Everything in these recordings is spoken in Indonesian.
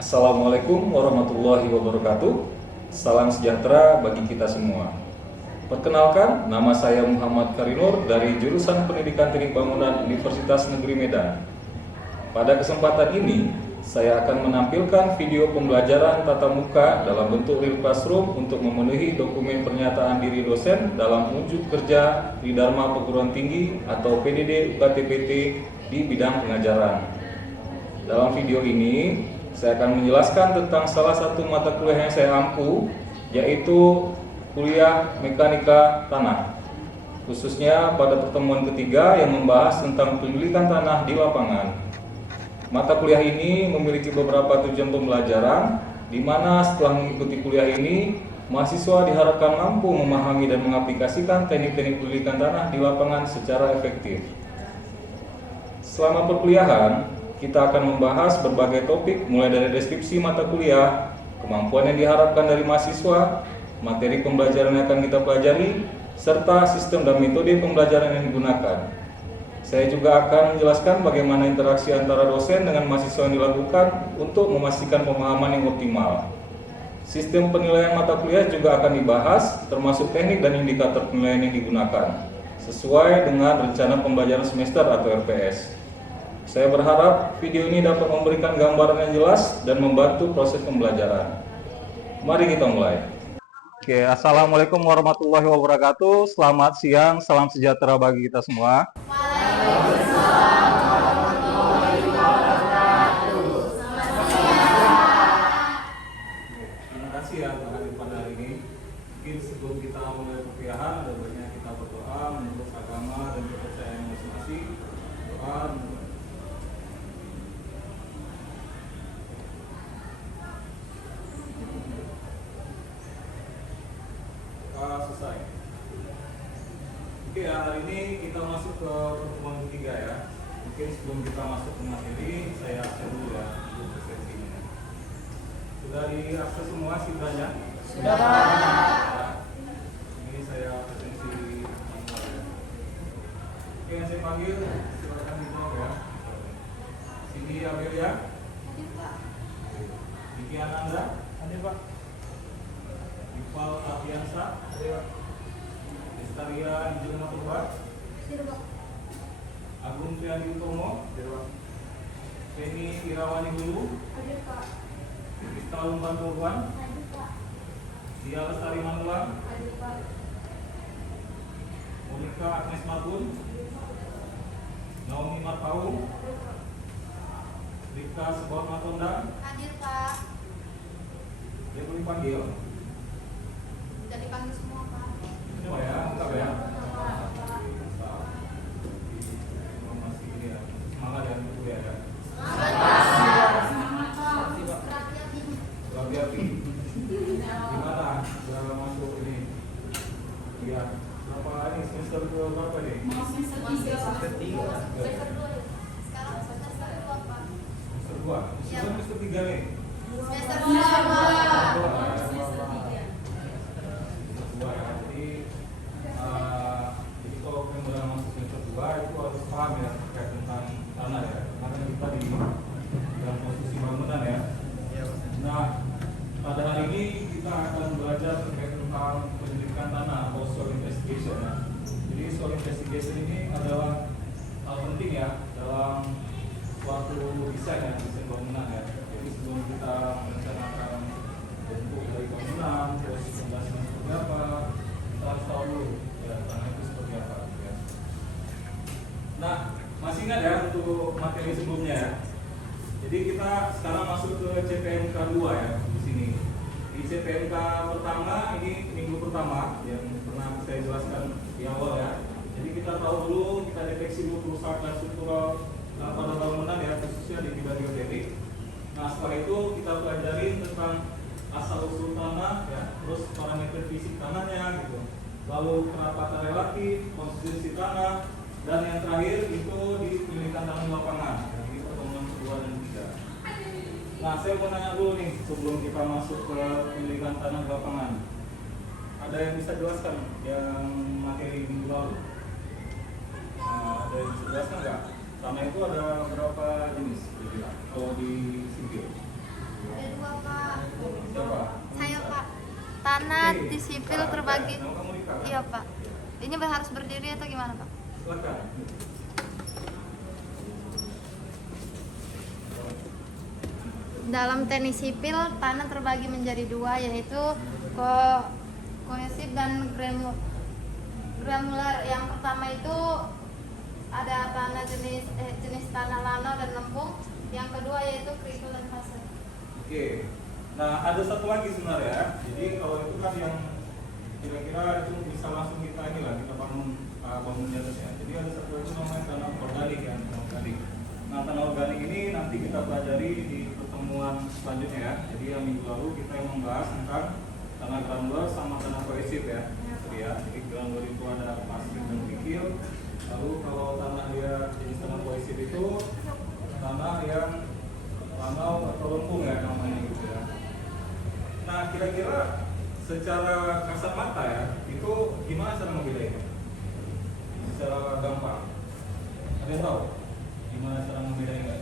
Assalamualaikum warahmatullahi wabarakatuh. Salam sejahtera bagi kita semua. Perkenalkan, nama saya Muhammad Karinur dari jurusan Pendidikan Teknik Bangunan Universitas Negeri Medan. Pada kesempatan ini, saya akan menampilkan video pembelajaran tatap muka dalam bentuk real classroom untuk memenuhi dokumen pernyataan diri dosen dalam wujud kerja di Dharma Perguruan Tinggi atau PDD UKT-PT di bidang pengajaran. Dalam video ini, saya akan menjelaskan tentang salah satu mata kuliah yang saya ampu, yaitu kuliah Mekanika Tanah, khususnya pada pertemuan ketiga yang membahas tentang penyulitan tanah di lapangan. Mata kuliah ini memiliki beberapa tujuan pembelajaran, di mana setelah mengikuti kuliah ini, mahasiswa diharapkan mampu memahami dan mengaplikasikan teknik-teknik penyulitan tanah di lapangan secara efektif. Selama perkuliahan, kita akan membahas berbagai topik mulai dari deskripsi mata kuliah, kemampuan yang diharapkan dari mahasiswa, materi pembelajaran yang akan kita pelajari, serta sistem dan metode pembelajaran yang digunakan. Saya juga akan menjelaskan bagaimana interaksi antara dosen dengan mahasiswa yang dilakukan untuk memastikan pemahaman yang optimal. Sistem penilaian mata kuliah juga akan dibahas, termasuk teknik dan indikator penilaian yang digunakan, sesuai dengan rencana pembelajaran semester atau RPS. Saya berharap video ini dapat memberikan gambaran yang jelas dan membantu proses pembelajaran. Mari kita mulai. Oke, Assalamualaikum warahmatullahi wabarakatuh. Selamat siang, salam sejahtera bagi kita semua. Terima kasih ya pada hari ini. Mungkin sebelum kita mulai perkuliahan, ada baiknya kita berdoa menurut agama dan kepercayaan masing-masing. Doa. Selesai. Oke ya, hari ini kita masuk ke pertemuan ketiga ya. Mungkin sebelum kita masuk ke materi, saya akses dulu ya untuk sesi ini. Sudah diakses semua sibranya? Sudah. Ini saya presensi manual ya. Oke, yang saya panggil silakan dijawab ya. Sini Amelia. Hadir Pak. Diki Ananda. Hadir Pak. Ipal Afiansa. Destaria Injil Maturbat. Agung Triadi Utomo. Penny Irawani Hulu. Krista Umpan Turwan. Dia Lestari Manulang. Monika Agnes Magun. Naomi Marpaung. Rika Sebor Matondang. Hadir Pak. Dia boleh panggil. Sudah dipanggil semua Pak. Semua ya, lengkap ya. Semangat ya untuk kuliah ya. Rapi-rapi. Gimana? Sudah masuk ini? Iya. Berapa ini semester berapa nih? Semester 2. Sekarang semester 2 Pak. Semester 2. Semester 3 nih. Semester 2 Pak. Jadi kalau kalian masuk semester 2 itu harus paham ya terkait tentang tanah ya, karena kita di dalam posisi bangunan ya. Nah, pada hari ini kita akan belajar terkait tentang penyelidikan tanah atau soil investigation ya. Jadi soil investigation ini adalah hal penting ya dalam suatu desain ya, desain bangunan ya. Jadi sebelum kita merencanakan bentuk dari bangunan, posisi pembahasan seperti apa, kita harus tahu dulu ya tanah itu seperti apa ya. Nah, masih ingat ya untuk materi sebelumnya ya. Jadi kita sekarang masuk ke CPMK 2 ya di sini. Di CPMK pertama ini minggu pertama yang pernah saya jelaskan di awal ya. Jadi kita tahu dulu, kita deteksi dulu kerusakan struktural pada bangunan ya, khususnya di bidang geoteknik. Nah, setelah itu kita pelajari tentang asal usul tanah ya, terus parameter fisik tanahnya gitu. Lalu kerapatan relatif, konsistensi tanah, dan yang terakhir itu di penyelidikan tanah di lapangan ya, di pertemuan kedua dan ketiga. Nah, saya mau nanya dulu nih sebelum kita masuk ke penyelidikan tanah di lapangan. Ada yang bisa jelaskan yang materi minggu lalu? Nah, ada yang bisa jelaskan nggak? Tanah itu ada berapa jenis? Kalau di sipil? di sipil terbagi. Nama kamu Rika, kan? Iya Pak. Ini harus berdiri atau gimana Pak? Silakan. Dalam teknik sipil tanah terbagi menjadi dua, yaitu kohesif dan granular. Yang pertama itu ada tanah jenis tanah lanau dan lempung. Yang kedua yaitu kerikil dan pasir. Oke. Nah, ada satu lagi sebenarnya. Jadi kalau itu kan yang kira-kira itu bisa langsung kita kita bangun di atasnya. Jadi ada satu lagi namanya tanah organik ya, tanah organik. Nah, tanah organik ini nanti kita pelajari di pertemuan selanjutnya ya. Jadi yang minggu lalu kita yang membahas tentang tanah granular sama tanah kohesif ya. Jadi granular itu ada pasir dan kerikil. Lalu kalau tanah dia jenis tanah kohesif itu tanah yang lanau atau lempung ya namanya gitu ya. Nah, kira-kira secara kasat mata ya, itu gimana cara membedainnya? Secara gampang. Ada yang tahu gimana cara membedainnya?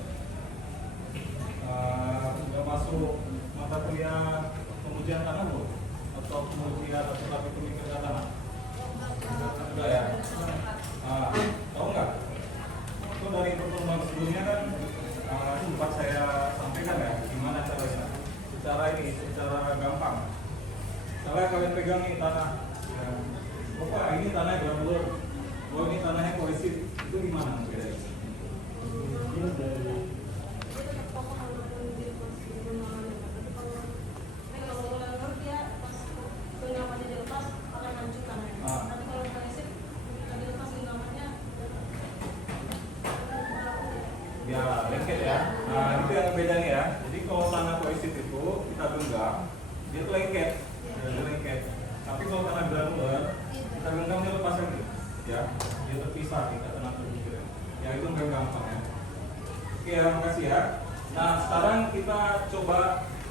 Sudah masuk mata kuliah pengujian tanah belum? Atau pengujian atau terapi pemikiran tanah? Enggak ya? Tahu nggak? Itu dari pertemuan sebelumnya kan sempat saya sampaikan ya, gimana caranya? Secara gampang. Misalnya kalian pegang nih tanah, ya, Bapak ini tanah granular, ini tanahnya kohesif, itu gimana bedanya? Ya, lengket ya. Nah, itu yang bedanya ya. Jadi kalau tanah kohesif itu kita genggam, dia tuh lengket. Dia lengket. Tapi kalau tanah granular, kita genggam dia lepas lagi. Ya, dia terpisah, kita tenang terpisah. Ya, itu nggak gampang ya. Oke, makasih ya. Nah, sekarang kita coba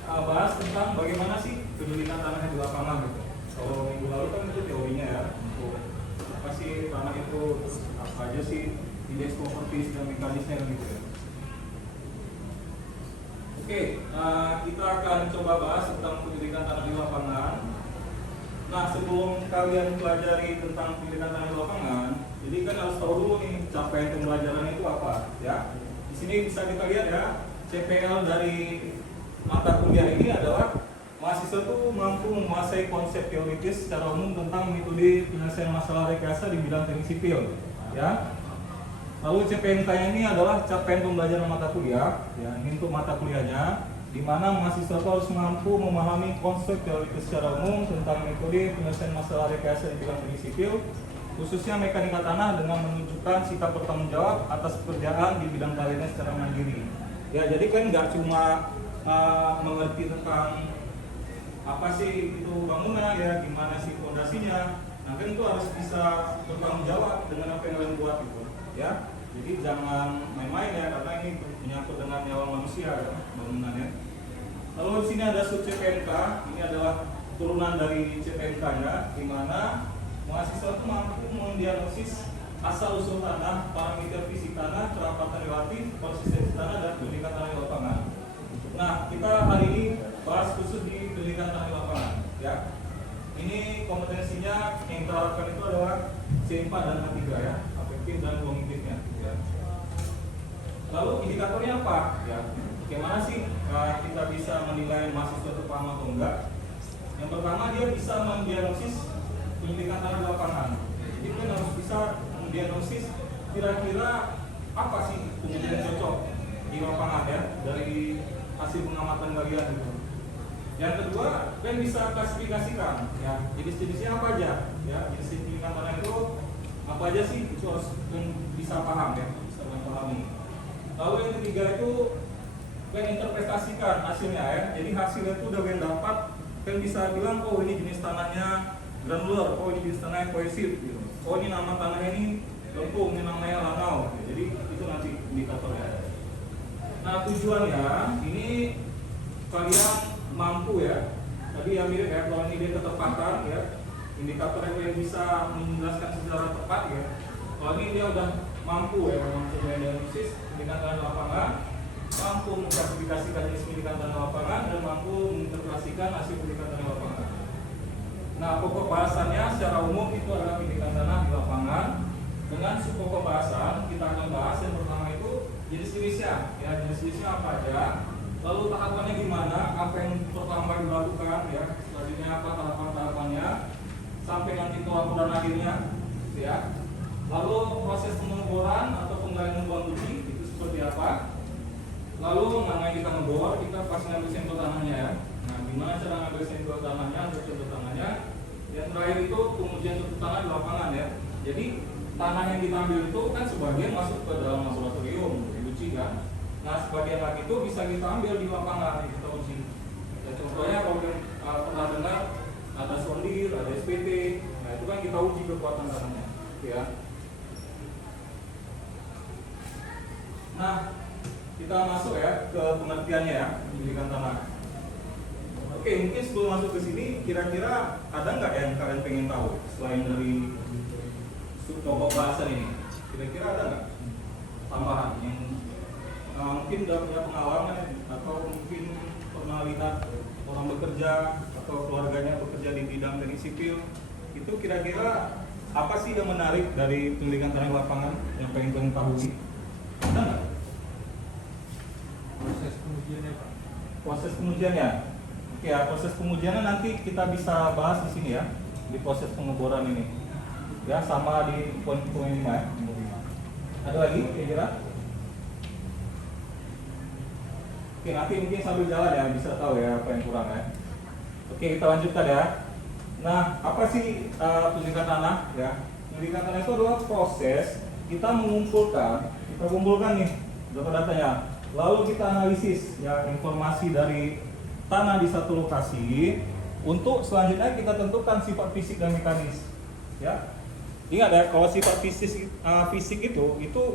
bahas tentang bagaimana sih kedudukan tanah di lapangan gitu. Kalau minggu lalu kan itu teorinya ya, untuk apa sih tanah itu, apa aja sih indeks properties dan mekanisme gitu ya. Oke, kita akan coba bahas tentang pendidikan tanah di lapangan. Nah, sebelum kalian pelajari tentang pendidikan tanah di lapangan, jadi kan harus tahu dulu nih capaian pembelajaran itu apa, ya. Di sini bisa kita lihat ya, CPL dari mata kuliah ini adalah mahasiswa tuh mampu menguasai konsep teoritis secara umum tentang metode penyelesaian masalah rekayasa di bidang teknik sipil, ya. Lalu CPMK ini adalah capaian pembelajaran mata kuliah, ya, ini untuk mata kuliahnya, di mana mahasiswa itu harus mampu memahami konsep teoritis secara umum tentang metode penyelesaian masalah rekayasa di bidang teknik sipil, khususnya mekanika tanah dengan menunjukkan sikap bertanggung jawab atas pekerjaan di bidang karirnya secara mandiri. Ya, jadi kan nggak cuma mengerti tentang apa sih itu bangunan ya, gimana sih fondasinya, nah kan itu harus bisa bertanggung jawab dengan apa yang kalian buat gitu. Ya, jadi jangan main-main ya, karena ini menyangkut dengan nyawa manusia ya, bangunannya. Lalu di sini ada sub CPMK, ini adalah turunan dari CPMK-nya, di mana mahasiswa itu mampu mendiagnosis asal usul tanah, parameter fisik tanah, kerapatan relatif, konsistensi tanah, dan pendidikan tanah di lapangan. Nah, kita hari ini bahas khusus di pendidikan tanah di lapangan. Ya, ini kompetensinya yang kita harapkan itu adalah C4 dan A3 ya. Dan kognitifnya ya. Lalu indikatornya apa ya? Bagaimana sih kita bisa menilai mahasiswa itu paham atau enggak? Yang pertama, dia bisa mendiagnosis pendidikan tanah di lapangan. Jadi dia harus bisa mendiagnosis kira-kira apa sih pendidikan cocok di lapangan ya, dari hasil pengamatan kalian gitu. Yang kedua, kan bisa klasifikasikan ya, jenis-jenisnya apa aja ya, jenis pendidikan tanah itu apa aja sih, itu harus bisa paham ya, bisa memahami. Lalu yang ketiga itu kan interpretasikan hasilnya ya. Jadi hasilnya itu udah kalian dapat, kan bisa bilang oh ini jenis tanahnya granular, oh ini jenis tanahnya kohesif gitu. Oh ini nama tanahnya ini lempung, ini namanya lanau gitu. Jadi itu nanti indikatornya. Nah, tujuannya ini kalian mampu ya. Tadi yang mirip ya, kalau ini dia ketepatan ya, indikator yang bisa menjelaskan secara tepat ya. Kalau ini dia udah mampu ya, mampu mendiagnosis pendidikan tanah lapangan, mampu mengklasifikasikan jenis pendidikan tanah lapangan, dan mampu menginterpretasikan hasil pendidikan tanah lapangan. Nah, pokok bahasannya secara umum itu adalah pendidikan tanah di lapangan. Dengan subpokok bahasan kita akan bahas yang pertama itu jenis-jenisnya, ya jenis-jenisnya apa aja. Lalu tahapannya gimana, apa yang pertama dilakukan, ya selanjutnya apa tahapan-tahapannya, sampai nanti ke laporan akhirnya, ya. Lalu proses pengeboran atau penggalian lubang uji itu seperti apa. Lalu namanya kita ngebor, kita pasti ngambil sampel tanahnya ya. Nah, gimana cara ngambil sampel tanahnya, untuk sampel tanahnya. Yang terakhir itu pengujian bentuk tanah di lapangan ya. Jadi tanah yang kita ambil itu kan sebagian masuk ke dalam laboratorium, diuji kan. Nah, sebagian lagi itu bisa kita ambil di lapangan, kita uji. Ya, contohnya kalau pernah dengar ada sondir, ada SPT, nah itu kan kita uji kekuatan tanahnya, ya. Nah, kita masuk ya ke pengertiannya ya, pendidikan tanah. Oke, mungkin sebelum masuk ke sini, kira-kira ada nggak yang kalian pengen tahu selain dari pokok bahasan ini? Kira-kira ada nggak tambahan yang mungkin udah punya pengalaman atau mungkin pernah lihat orang bekerja atau keluarganya bekerja di bidang teknik sipil? Itu kira-kira apa sih yang menarik dari pendidikan tanah lapangan yang pengen kalian tahu? Ada nggak? Proses pengujiannya Pak. Proses pengujiannya. Oke ya, proses pengujiannya nanti kita bisa bahas di sini ya, di proses pengeboran ini. Ya, sama di poin 5 ya. Ada lagi kira-kira? Oke, nanti mungkin sambil jalan ya bisa tahu ya apa yang kurang ya. Oke, kita lanjutkan ya. Nah, apa sih pendidikan tanah ya? Pendidikan tanah itu adalah proses kita kumpulkan nih data-datanya. Lalu kita analisis ya informasi dari tanah di satu lokasi untuk selanjutnya kita tentukan sifat fisik dan mekanis. Ya, ingat ya kalau sifat fisik itu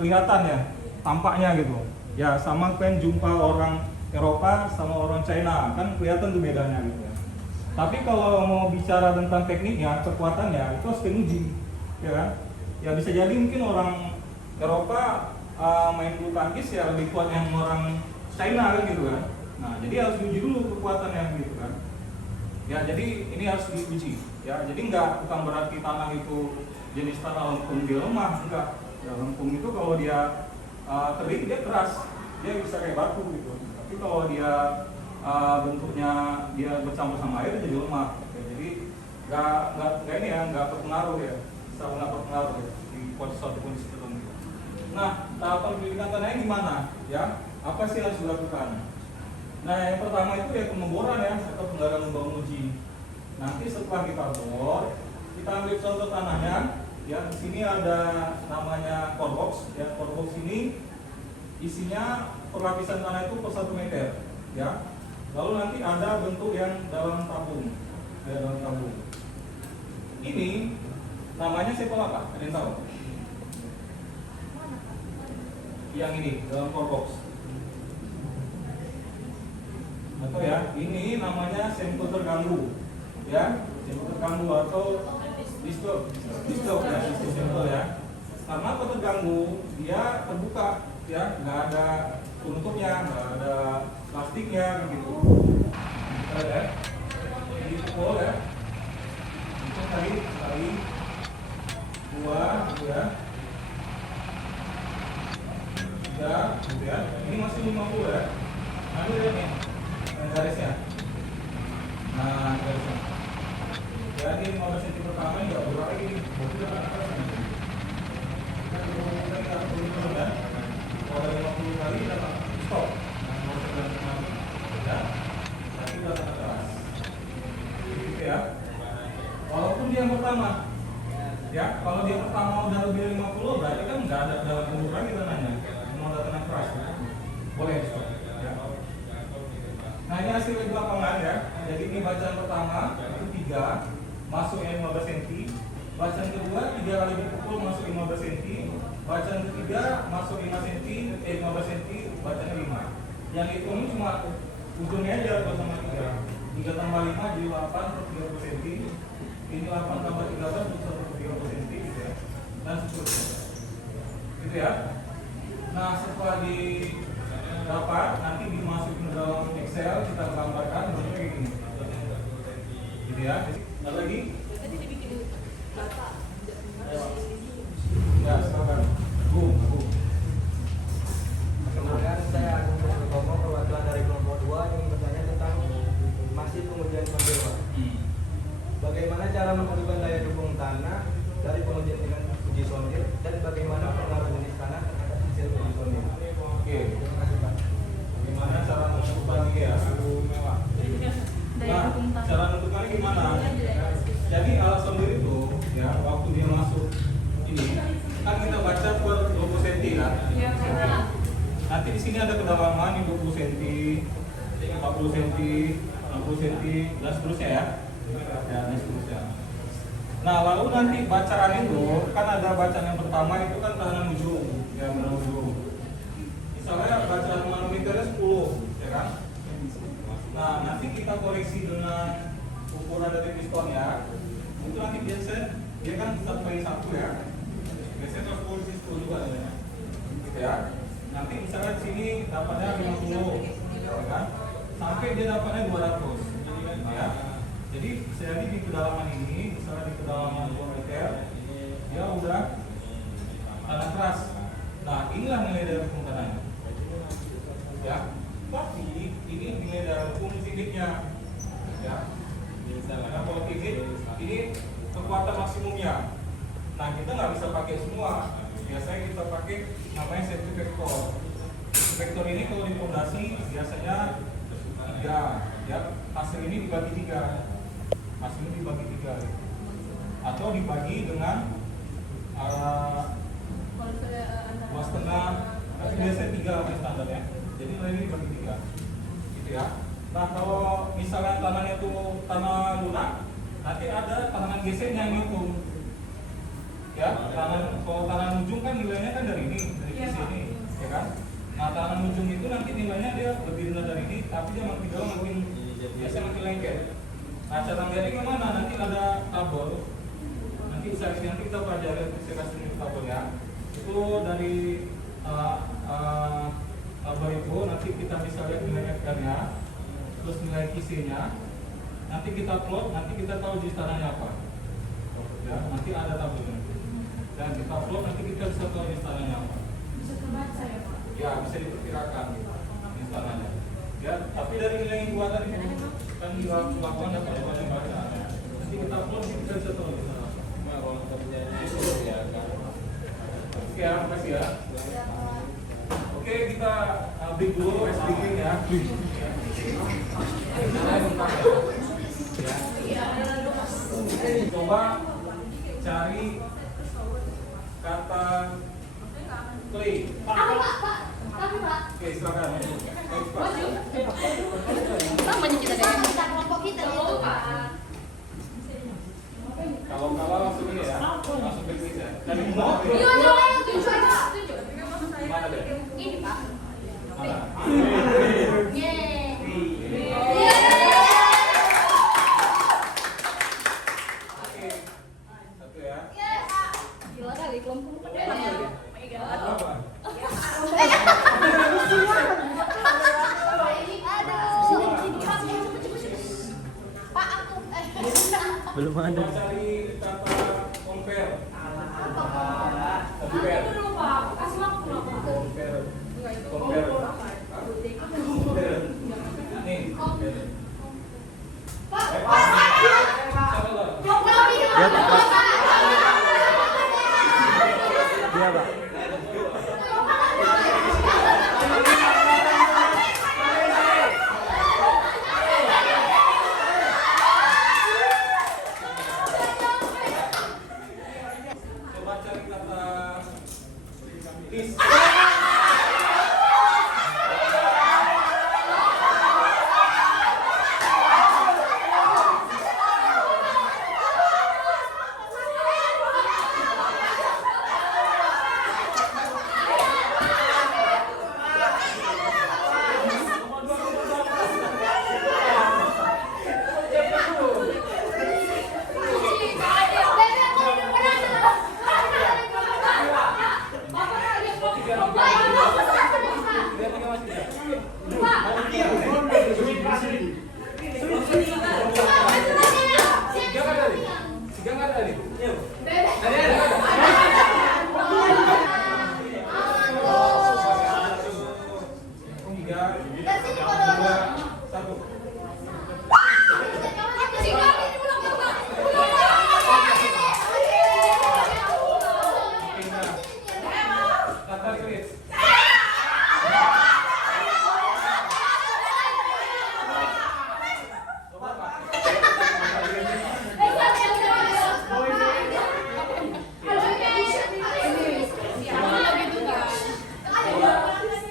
kelihatan ya, tampaknya gitu. Ya sama kan jumpa orang Eropa sama orang China kan kelihatan tuh bedanya gitu ya. Tapi kalau mau bicara tentang tekniknya, kekuatannya itu harus diuji, ya kan? Ya bisa jadi mungkin orang Eropa main bulu tangkis ya lebih kuat yang orang China kan gitu kan. Nah, jadi harus diuji dulu kekuatannya gitu kan. Ya, jadi ini harus diuji. Ya, jadi bukan berarti tanah itu jenis tanah lempung dia lemah, enggak. Ya, lempung itu kalau dia kering dia keras, dia bisa kayak batu gitu. Tapi kalau dia bentuknya dia bercampur sama air jadi lemah. Ya, jadi nggak berpengaruh ya, nggak berpengaruh ya di suatu kondisi tertentu. Nah, tahapan pendidikan tanahnya gimana? Ya, apa sih yang harus dilakukan? Nah, yang pertama itu ya pengeboran ya atau penggalian lubang uji. Nanti setelah kita bor, kita ambil contoh tanahnya. Ya, di sini ada namanya core box. Ya, core box ini isinya perlapisan tanah itu per 1 meter. Ya, lalu nanti ada bentuk yang dalam tabung. Ya, dalam tabung. Ini namanya sepel apa? Ada yang tahu? Yang ini dalam core box. Atau ya, ini namanya sampel terganggu. Ya, sampel terganggu atau disturb ya, sampel ya. Karena apa terganggu? Dia terbuka, ya, nggak ada penutupnya, nggak ada plastiknya gitu. Ya, ini pukul ya. Itu kali 2, gitu ya. 3, gitu ya. Ini masih 50 ya. Nanti lihat nih garisnya. Nah, garisnya. Jadi 15 cm pertama ini nggak berat lagi. Kalau 50 kali kita stop. Nah, mau sebelah ya. Tapi udah sangat keras. Gitu ya. Walaupun dia yang pertama, ya, kalau dia pertama udah lebih dari 50 berarti kan nggak ada dalam umur lagi tanahnya. Mau ada tanah keras. Boleh stop. Ya. Nah, ini hasil di lapangan ya. Jadi ini bacaan pertama itu 3, masuknya 15 cm. Bacaan kedua 3 kali dipukul masuk 15 cm. Bacaan ketiga masuk 5 cm, 15 cm, bacaan 5. Yang itu cuma ujungnya aja sama 3. 3 tambah 5 jadi 8 per 30 cm. Ini 8 tambah 13 per 30 cm gitu ya. Dan seterusnya. Gitu ya. Nah, setelah dapat nanti dimasukin ke dalam Excel, kita gambarkan bentuknya kayak gini. ya. Ada lagi? Ya, silakan. Agung. Perkenalkan, saya Agung Purnotomo, perwakilan dari kelompok 2 yang bertanya tentang masih pengujian sondir, Pak. Bagaimana cara menentukan daya dukung tanah dari pengujian dengan uji sondir dan bagaimana pengaruh jenis tanah terhadap hasil uji sondir? Oke. Terima kasih, Pak. Gimana cara menentukan ini ya? Nah, cara menentukannya gimana? Jadi alat sondir itu ya waktu dia masuk ini kan kita baca per 20 cm kan? Nanti di sini ada kedalaman 20 cm, 40 cm, 60 cm dan seterusnya ya. Dan seterusnya. Nah, lalu nanti bacaan itu kan ada bacaan yang pertama itu kan tahanan ujung, ya tahanan ujung. Misalnya bacaan manometernya 10, ya kan? Nah, nanti kita koreksi dengan ukuran dari piston ya. Itu nanti biasa dia kan 1/1 ya. Biasanya harus posisi 10 juga ya. Gitu ya. Nanti misalnya di sini dapatnya 50, ya kan? Sampai dia dapatnya 200. Ya. Jadi jadi di kedalaman ini, misalnya di kedalaman 2 meter, dia udah tanah keras. Nah, inilah nilai daya dukung tanahnya. Ya. Tapi ini nilai daya dukung fisiknya. Ya. Nah, kalau fisik ini kekuatan maksimumnya. Nah, kita nggak bisa pakai semua. Biasanya kita pakai namanya safety vector. Vektor ini kalau di fondasi biasanya 3, ya. Hasil ini dibagi 3. Hasil ini dibagi 3. Atau dibagi dengan 2,5. Tapi biasanya 3 standar ya. Jadi ini dibagi 3. Gitu ya. Nah, kalau misalnya tanahnya itu tanah lunak, nanti ada tahanan geseknya yang dihitung. Ya, kalau tahanan ujung kan nilainya kan dari ini, dari sisi ini, ya kan? Nah, tahanan ujung itu nanti nilainya dia lebih rendah dari ini, tapi dia makin jauh makin biasa makin lengket. Nah, cara ngeliatnya gimana? Nanti ada tabel. Nanti nanti kita pelajari, saya kasih ini tabel ya. Itu dari tabel itu nanti kita bisa lihat nilai F-nya, terus nilai QC-nya. Nanti kita plot, nanti kita tahu jenis tanahnya apa. Ya, nanti ada tabelnya. Dan kita plot, nanti kita bisa tahu jenis tanahnya apa. Bisa terbaca ya Pak? Ya, bisa diperkirakan jenis tanahnya. Ya, tapi dari nilai yang dua tadi kan di lapangan dapat banyak baca. Nanti kita plot, kita bisa tahu jenis tanah apa. Nah, kalau kita punya itu ya kan. Oke ya, makasih ya. Oke, kita break dulu, breaking ya. Coba cari kata clay. Oke, silakan. Namanya kita dari kelompok kita itu Pak. Kalau langsung ini ya, langsung ke sini ya. Dan ini mau Tunjuk. mana deh? Ini Pak. Mana? Oke, satu ya. Gila kali kelompok. Apa? Pak aku Belum ada. Coba cari kata compare. Aku dulu Pak, kasih waktu loh Pak. Compare. Nih. Iya, Pak. Coba cari kata is. sini kode. 2, 1. Kata tulis.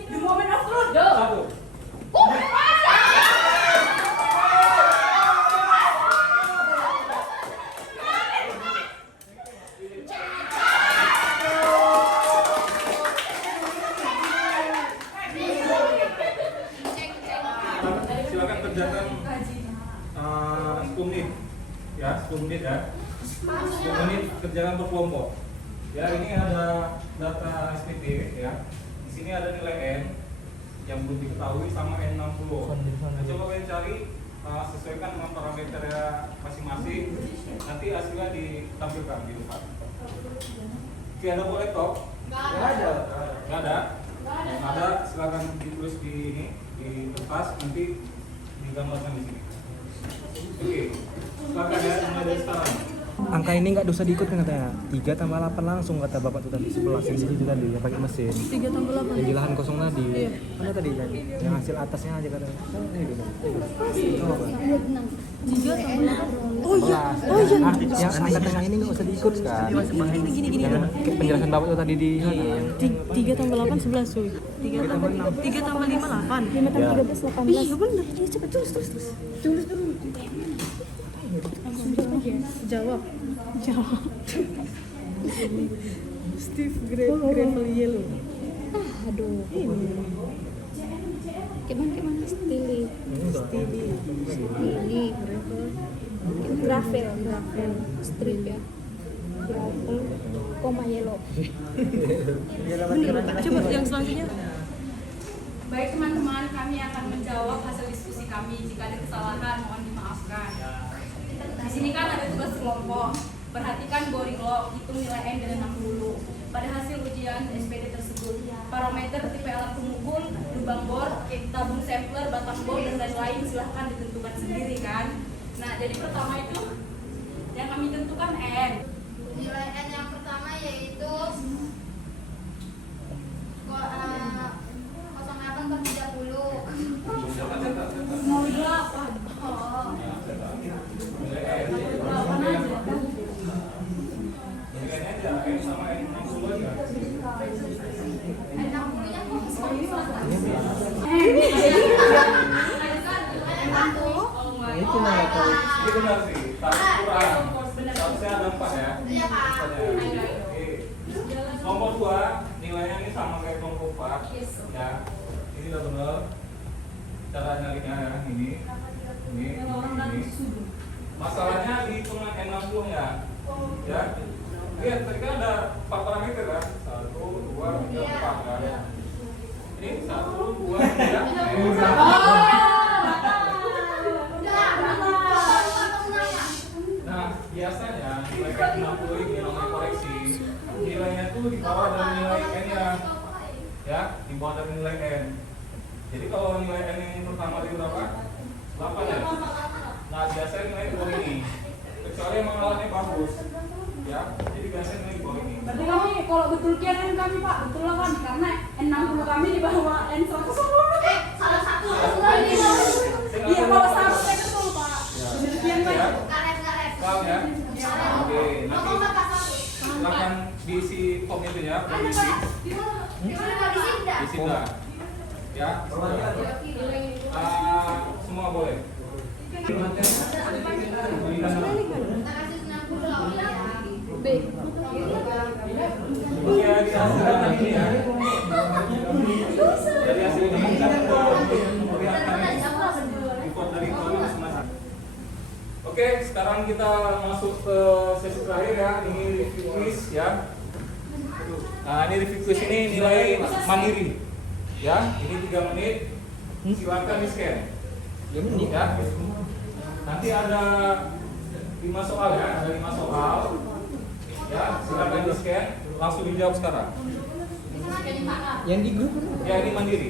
The moment of truth. 1. Silakan kerjakan 10 menit. Ya, 10 menit ya. 10 menit kerjakan berkelompok. Ya, ini ada data SPT ya. Di sini ada nilai N yang belum diketahui sama N60. Nah, coba kalian cari sesuaikan dengan parameternya masing-masing. Nanti hasilnya ditampilkan di depan. Oke, ada buat laptop? Nggak ada. Nggak ada? Nggak ada, silakan ditulis di ini, di kertas, nanti digambarkan di sini. Oke, silakan ya, mulai dari sekarang. Angka ini nggak usah diikut kan katanya 3 tambah 8 langsung kata bapak tuh tadi 11 yang di situ tadi yang pakai mesin 3 tambah 8 yang di lahan kosong tadi Iya. mana tadi yang hasil atasnya aja katanya ini gitu coba 3 tambah 8 oh iya yang angka tengah ini nggak usah diikut kan gini yang penjelasan bapak tuh tadi di sana yang 3 tambah 8 11 cuy 3 tambah 5 8 5 tambah 13 18 iya bener ya cepet tulis dulu jawab Steve Gravel Yellow Aduh. Gimana Stili? Stili, gravel, strip ya. Gravel, koma yellow. coba yang selanjutnya Baik teman-teman, kami akan menjawab hasil diskusi kami. Jika ada kesalahan, mohon dimaafkan. Di sini kan ada tugas kelompok. Perhatikan boring log, hitung nilai N dari 60. Pada hasil ujian SPD tersebut, parameter tipe alat pemukul, lubang bor, tabung sampler, batang bor, dan lain-lain silahkan ditentukan sendiri kan. Nah, jadi pertama itu yang kami tentukan N. Nilai N yang pertama yaitu 0,8/30. Mau 8. Oh. N60-nya kok Itu benar sih, tapi kurang. Seharusnya ada 4 ya. Iya, Pak. Oke. Nomor 2 nilainya ini sama kayak nomor 4 ya. Ini udah benar. Cara nyarinya ya, ini. Masalahnya di hitungan N60 nya. Ya. Lihat tadi kan ada 4 parameter kan? 1, 2, 3, 4 kan. Ini 1, 2, 3. Nah, biasanya nilai N60 ini namanya koreksi. Nilainya tuh di bawah dari nilai N-nya. Ya, di bawah dari nilai N. Jadi kalau nilai N yang pertama itu berapa? 8 ya? Nah, biasanya nilai di bawah ini. Kecuali emang alatnya bagus. Ya, jadi biasanya nilai di bawah ini. Berarti kami kalau betul kian N kami Pak, betul lah kan? Karena N60 kami di bawah N100. Salah satu. Iya, kalau sama saya betul Pak. Betul kian Pak. Paham ya? Oke, nanti Ngomong Bapak satu. silakan diisi form itu ya, diisi. Diisi dah. Ya, semua boleh. B. Oke, di hasilnya nanti ya. Dari hasilnya kita perlihatkan report dari kami masing-masing. Oke, sekarang kita masuk ke sesi terakhir ya. Ini review quiz ya. Nah, ini review quiz ini nilai mandiri. Ya, ini 3 menit. Silakan di scan. Ya. Nanti ada 5 soal ya, ada 5 soal. Ya, silakan di scan, langsung dijawab sekarang. yang di grup Ya, ini mandiri.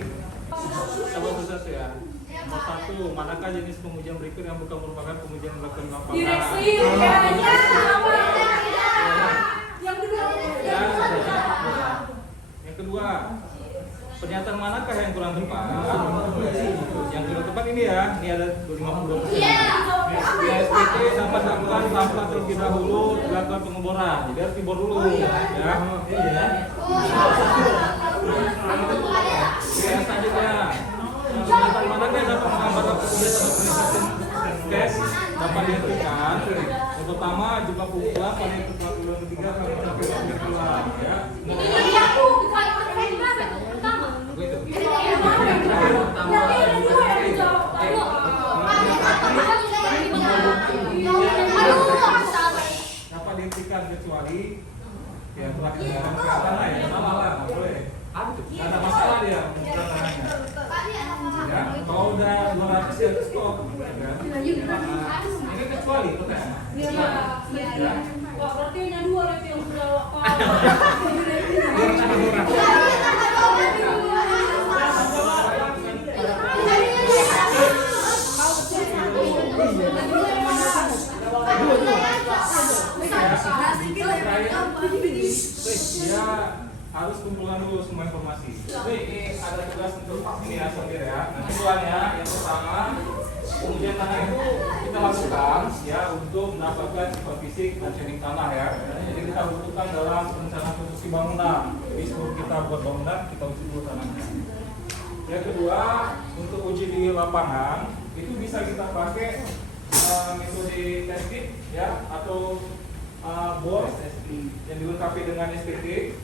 sabar satu ya. Nomor 1, manakah jenis pengujian berikut yang bukan merupakan pengujian melakukan lapangan? Direksi, yang kedua. Yang kedua, pernyataan manakah yang kurang tepat? Yang kurang tepat ini ya, ini ada 52%. Di SPT dapat dilakukan tanpa terlebih dahulu dilakukan pengeboran. Jadi harus dibor dulu, ya. Oke, selanjutnya, pernyataan manakah yang dapat menggambarkan kegiatan organisasi tes dapat dihentikan. Yang pertama, jumlah pukulan pada yang ketua bulan ketiga kali sampai waktu keluar, ya. Ini aku, bukan pertama. Begitu. Dapat dihentikan kecuali yang telah dinyatakan tanah ya, sama lah, nggak boleh. Nggak ada masalah dia mengumpulkan tanahnya. Ya, kalau udah 200 ya stop. Ya. Ini kecuali pertanyaan. Ya. Wah, berarti hanya 2 lagi yang sudah lokal. Dia harus kumpulkan dulu semua informasi. Ini ada tugas untuk ini ya, Sobir ya. Nanti soalnya yang pertama, pengujian tanah itu kita lakukan ya untuk mendapatkan sifat fisik dan sharing tanah ya. Jadi kita butuhkan dalam rencana konstruksi bangunan. Jadi sebelum kita buat bangunan, kita uji dulu tanahnya. Yang kedua, untuk uji di lapangan itu bisa kita pakai metode testing ya, atau bor yang dilengkapi dengan SPT,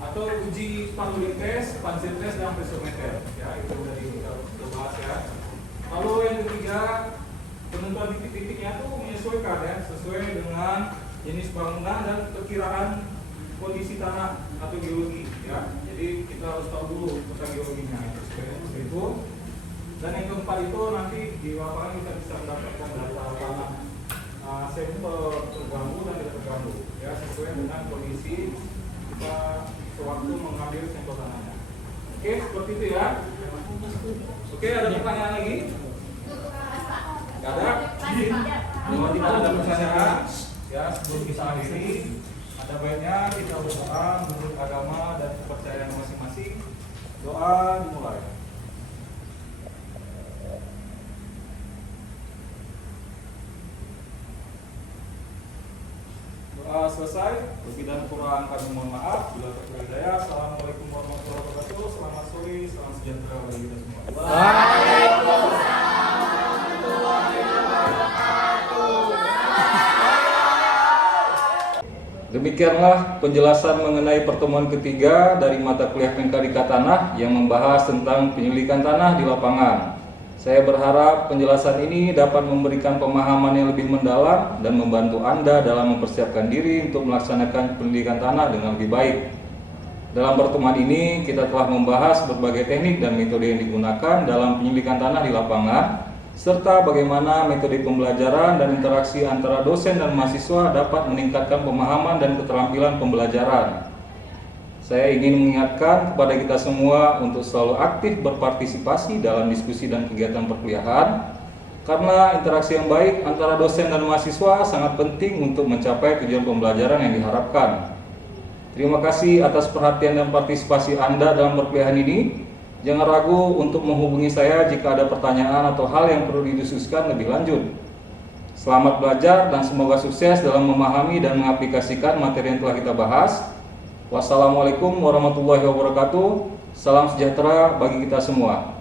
atau uji spanduk tes, panser tes, dan presometer ya, itu udah kita bahas ya. Lalu yang ketiga, penentuan titik-titiknya itu menyesuaikan ya, sesuai dengan jenis bangunan dan perkiraan kondisi tanah atau geologi ya. Jadi kita harus tahu dulu tentang geologinya itu. Dan yang keempat itu nanti di lapangan kita bisa mendapatkan data tanah sampel terganggu dan tidak terganggu ya, sesuai dengan kondisi kita sewaktu mengambil sampel tanahnya. Oke, seperti itu ya. Oke, ada pertanyaan lagi? Gak ada? Kalau tidak ada pertanyaan ya, sebelum kita akhiri, ada baiknya kita berdoa menurut agama dan kepercayaan masing-masing. Doa dimulai. Doa selesai. Lebih dan kurang kami mohon maaf. Bila terkena hidayah. Assalamualaikum warahmatullahi wabarakatuh. Selamat sore, salam sejahtera bagi kita semua. Demikianlah penjelasan mengenai pertemuan ketiga dari mata kuliah Menkadika Tanah yang membahas tentang penyelidikan tanah di lapangan. Saya berharap penjelasan ini dapat memberikan pemahaman yang lebih mendalam dan membantu Anda dalam mempersiapkan diri untuk melaksanakan penyelidikan tanah dengan lebih baik. Dalam pertemuan ini kita telah membahas berbagai teknik dan metode yang digunakan dalam penyelidikan tanah di lapangan, serta bagaimana metode pembelajaran dan interaksi antara dosen dan mahasiswa dapat meningkatkan pemahaman dan keterampilan pembelajaran. Saya ingin mengingatkan kepada kita semua untuk selalu aktif berpartisipasi dalam diskusi dan kegiatan perkuliahan, karena interaksi yang baik antara dosen dan mahasiswa sangat penting untuk mencapai tujuan pembelajaran yang diharapkan. Terima kasih atas perhatian dan partisipasi Anda dalam perkuliahan ini. Jangan ragu untuk menghubungi saya jika ada pertanyaan atau hal yang perlu didiskusikan lebih lanjut. Selamat belajar dan semoga sukses dalam memahami dan mengaplikasikan materi yang telah kita bahas. Wassalamualaikum warahmatullahi wabarakatuh. Salam sejahtera bagi kita semua.